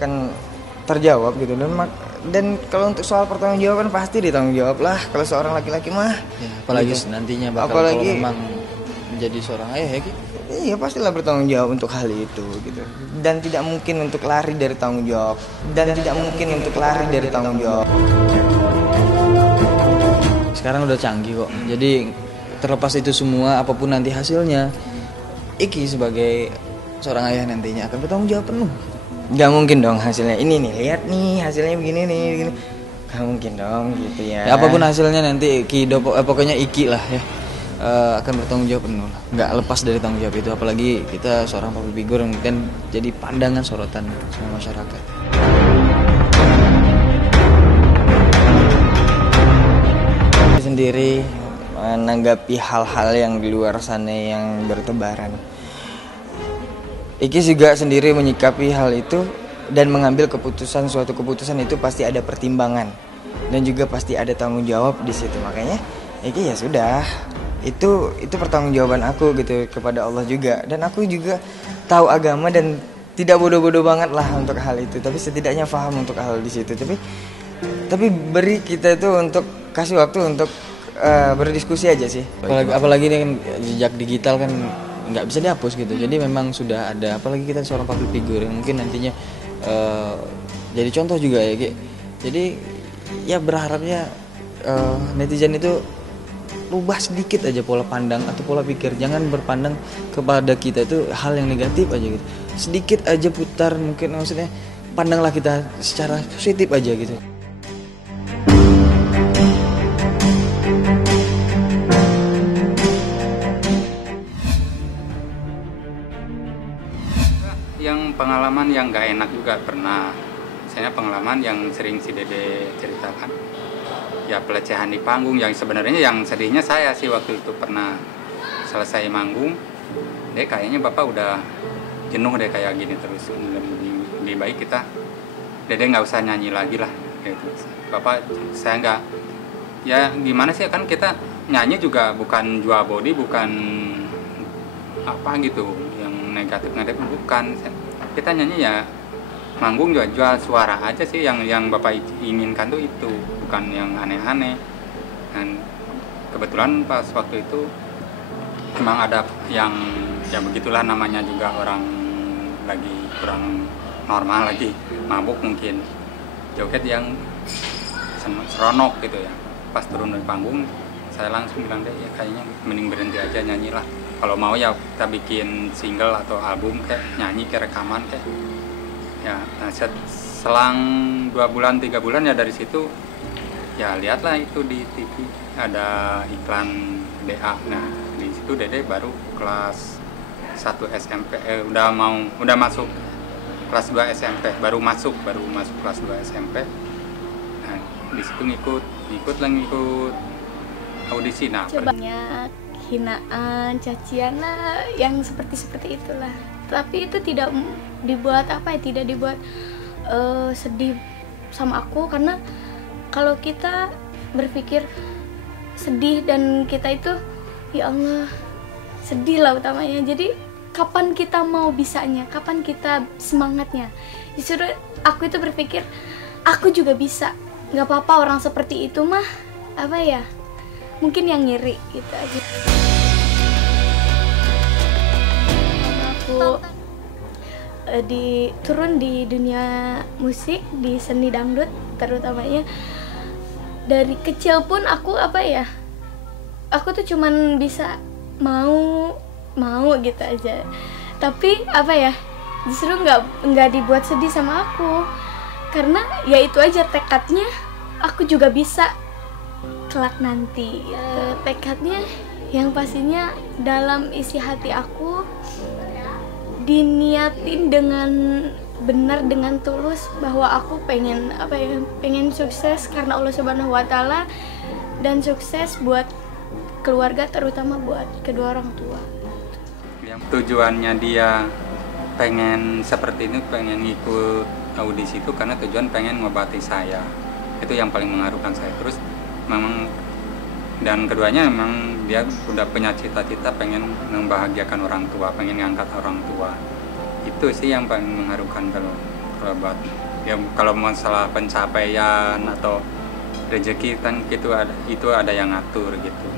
akan terjawab gitu. Dan kalau untuk soal pertanggungjawaban pasti ditanggung jawab lah kalau seorang laki-laki mah. Ya, apalagi gitu. nantinya bakal kalau memang menjadi seorang ayah ya gitu. Iya, pastilah bertanggung jawab untuk hal itu gitu. Dan tidak mungkin untuk lari dari tanggung jawab. Sekarang udah canggih kok. Jadi terlepas itu semua, apapun nanti hasilnya, Iki sebagai seorang ayah nantinya akan bertanggung jawab penuh. Gak mungkin dong hasilnya ini nih, lihat nih hasilnya begini nih, begini. Gak mungkin dong gitu ya. Apapun hasilnya nanti pokoknya Iki lah ya. Akan bertanggung jawab penuh lah. Nggak lepas dari tanggung jawab itu, apalagi kita seorang public figure dan jadi pandangan sorotan semua masyarakat. Sendiri menanggapi hal-hal yang di luar sana yang bertebaran. Iki juga sendiri menyikapi hal itu dan mengambil suatu keputusan itu pasti ada pertimbangan dan juga pasti ada tanggung jawab di situ. Makanya Iki ya sudah, itu pertanggungjawaban aku gitu kepada Allah juga, dan aku juga tahu agama dan tidak bodoh-bodoh banget lah untuk hal itu, tapi setidaknya paham untuk hal di situ. Tapi beri kita itu untuk kasih waktu untuk berdiskusi aja sih. Apalagi ini kan jejak digital kan nggak bisa dihapus gitu. Jadi memang sudah ada, apalagi kita seorang public figure yang mungkin nantinya jadi contoh juga ya Ki. Jadi ya berharapnya netizen itu rubah sedikit aja pola pandang atau pola pikir. Jangan berpandang kepada kita itu hal yang negatif aja gitu. Sedikit aja putar, mungkin maksudnya pandanglah kita secara positif aja gitu. Yang pengalaman yang gak enak juga pernah. Misalnya pengalaman yang sering si Dede ceritakan, ya pelecehan di panggung, yang sebenarnya yang sedihnya saya sih waktu itu pernah selesai manggung, deh kayaknya Bapak udah jenuh deh kayak gini terus, lebih baik kita Dede nggak usah nyanyi lagi lah gitu. Bapak, saya nggak, ya gimana sih, kan kita nyanyi juga bukan jual body, bukan apa gitu yang negatif bukan, kita nyanyi ya manggung juga jual suara aja sih, yang Bapak inginkan tuh itu, bukan yang aneh-aneh. Dan kebetulan pas waktu itu memang ada yang ya begitulah, namanya juga orang lagi kurang normal, lagi mabuk mungkin, joget yang seronok gitu ya. Pas turun dari panggung saya langsung bilang deh, ya kayaknya mending berhenti aja nyanyi lah, kalau mau ya kita bikin single atau album kayak nyanyi, kayak rekaman kayak ya. Nah, selang 2 bulan 3 bulan ya dari situ ya lihatlah itu di TV ada iklan DA. Nah di situ Dede baru kelas 1 SMP, udah masuk kelas 2 SMP, baru masuk kelas 2 SMP. Nah di situ ngikut audisi. Nah banyak hinaan, cacian lah, yang seperti itulah. Tapi itu tidak dibuat sedih sama aku, karena kalau kita berpikir sedih dan kita itu ya Allah sedih lah utamanya, jadi kapan kita mau bisanya, kapan kita semangatnya. Justru aku itu berpikir aku juga bisa, nggak apa-apa orang seperti itu mah apa ya, mungkin yang ngiri gitu aja. Aku turun di dunia musik, di seni dangdut terutamanya. Dari kecil pun aku aku tuh cuman bisa mau gitu aja, tapi justru nggak dibuat sedih sama aku, karena ya itu aja tekadnya, aku juga bisa kelak nanti. Tekadnya yang pastinya dalam isi hati aku, diniatin dengan benar, dengan tulus, bahwa aku pengen sukses karena Allah Subhanahu wa Ta'ala, dan sukses buat keluarga, terutama buat kedua orang tua. Yang tujuannya dia pengen seperti ini, pengen ngikut audisi itu karena tujuan pengen ngobati saya, itu yang paling mengharukan saya. Terus memang, dan keduanya memang dia udah punya cita-cita pengen membahagiakan orang tua, pengen ngangkat orang tua. Itu sih yang paling mengharukan buat ya kalau masalah pencapaian atau rezeki kan itu ada yang ngatur gitu.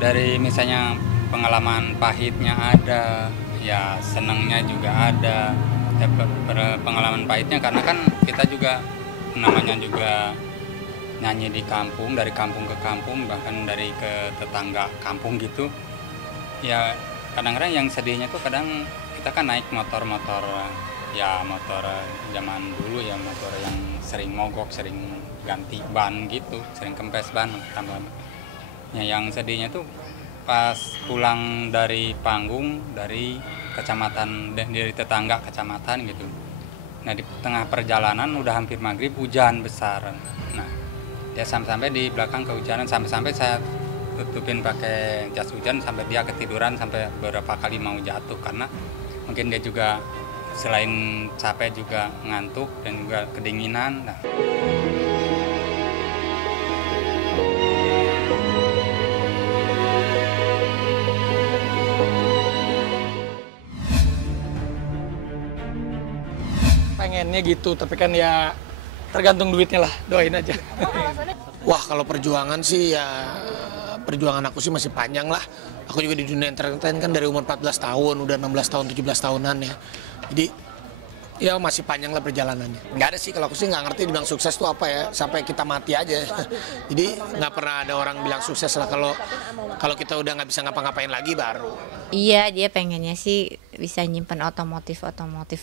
Dari misalnya pengalaman pahitnya ada, ya senangnya juga ada. Ya, pengalaman pahitnya karena kan kita juga namanya juga nyanyi di kampung, dari kampung ke kampung, bahkan dari ke tetangga kampung gitu. Ya kadang-kadang yang sedihnya tuh kadang kita kan naik motor-motor, ya motor zaman dulu ya, motor yang sering mogok, sering ganti ban gitu, sering kempes ban tambah. Ya, yang sedihnya tuh pas pulang dari panggung dari kecamatan, dari tetangga kecamatan gitu. Nah di tengah perjalanan udah hampir maghrib, hujan besar. Nah dia sampai di belakang kehujanan, sampai saya tutupin pakai jas hujan sampai dia ketiduran, sampai beberapa kali mau jatuh karena mungkin dia juga selain capek juga ngantuk dan juga kedinginan. Nah. Pengennya gitu, tapi kan ya tergantung duitnya lah, doain aja. Wah, kalau perjuangan sih ya, perjuangan aku sih masih panjang lah. Aku juga di dunia entertain kan dari umur 14 tahun, udah 16 tahun, 17 tahunan ya. Jadi ya masih panjang lah perjalanannya. Nggak ada sih, kalau aku sih nggak ngerti dibilang sukses tuh apa ya, sampai kita mati aja. Jadi nggak pernah ada orang bilang sukses lah kalau kita udah nggak bisa ngapa-ngapain lagi baru. Iya, dia pengennya sih bisa nyimpen otomotif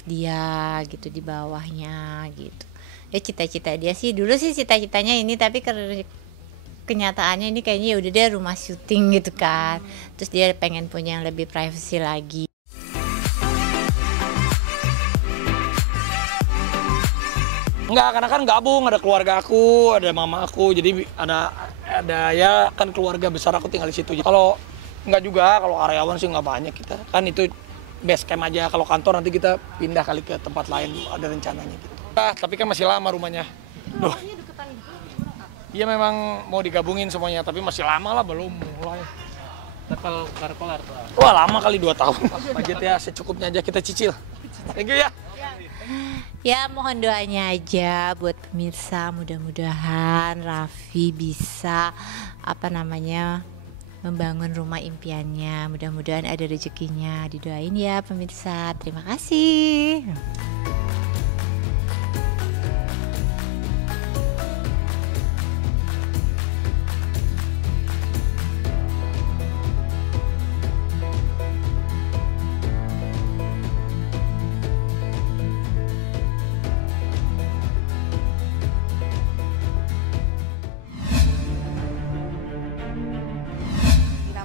dia gitu di bawahnya gitu. Ya cita-cita dia sih dulu sih cita-citanya ini, tapi kenyataannya ini kayaknya ya udah dia rumah syuting gitu kan. Terus dia pengen punya yang lebih privacy lagi. Enggak, karena kan gabung, ada keluarga aku, ada mama aku, jadi ada ya kan keluarga besar aku tinggal di situ. Kalau enggak juga, kalau karyawan sih nggak banyak kita. Kan itu base camp aja, kalau kantor nanti kita pindah kali ke tempat lain, ada rencananya gitu. Tapi kan masih lama rumahnya. Duh. Iya memang mau digabungin semuanya, tapi masih lama lah, belum mulai. Kelar. Wah lama kali 2 tahun. Budget ya secukupnya aja kita cicil. Thank you ya. Ya mohon doanya aja buat pemirsa, mudah-mudahan Raffi bisa membangun rumah impiannya, mudah-mudahan ada rezekinya, didoain ya pemirsa. Terima kasih.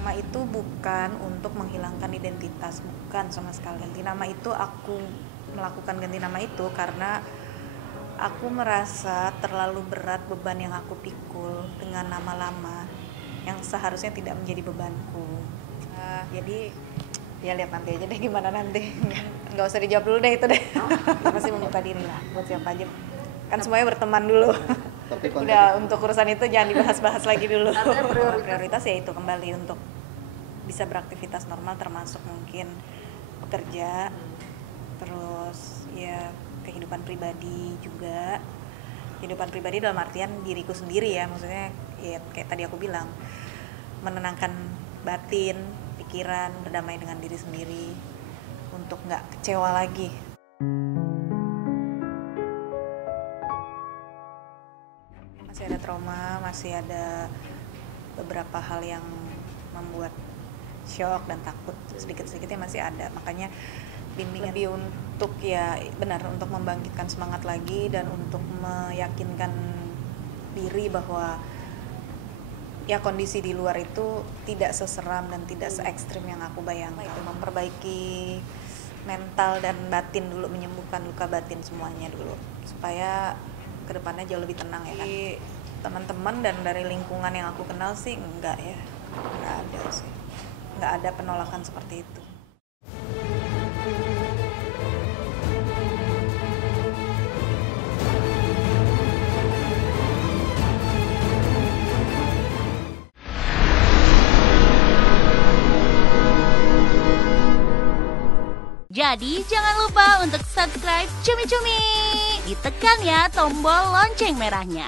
Nama itu bukan untuk menghilangkan identitas, bukan sama sekali. Ganti nama itu, aku melakukan ganti nama itu karena aku merasa terlalu berat beban yang aku pikul dengan nama lama yang seharusnya tidak menjadi bebanku. Jadi ya lihat nanti aja deh gimana nanti. Nggak usah dijawab dulu deh itu deh. Pasti membuka diri lah buat siapa aja. Kan semuanya berteman dulu. Udah untuk urusan itu jangan dibahas-bahas lagi dulu. Prioritas ya itu kembali untuk bisa beraktivitas normal, termasuk mungkin bekerja, terus ya kehidupan pribadi juga. Kehidupan pribadi dalam artian diriku sendiri ya, maksudnya ya kayak tadi aku bilang, menenangkan batin, pikiran, berdamai dengan diri sendiri untuk nggak kecewa lagi. Masih ada trauma, masih ada beberapa hal yang membuat shock dan takut, sedikit-sedikitnya masih ada. Makanya bimbingan lebih untuk ya benar untuk membangkitkan semangat lagi dan untuk meyakinkan diri bahwa ya kondisi di luar itu tidak seseram dan tidak se-ekstrim yang aku bayangkan. Itu memperbaiki mental dan batin dulu, menyembuhkan luka batin semuanya dulu supaya kedepannya jauh lebih tenang ya kan. Teman-teman dan dari lingkungan yang aku kenal sih enggak ada sih, enggak ada penolakan seperti itu. Jadi jangan lupa untuk subscribe Cumi Cumi. Ditekan ya tombol lonceng merahnya.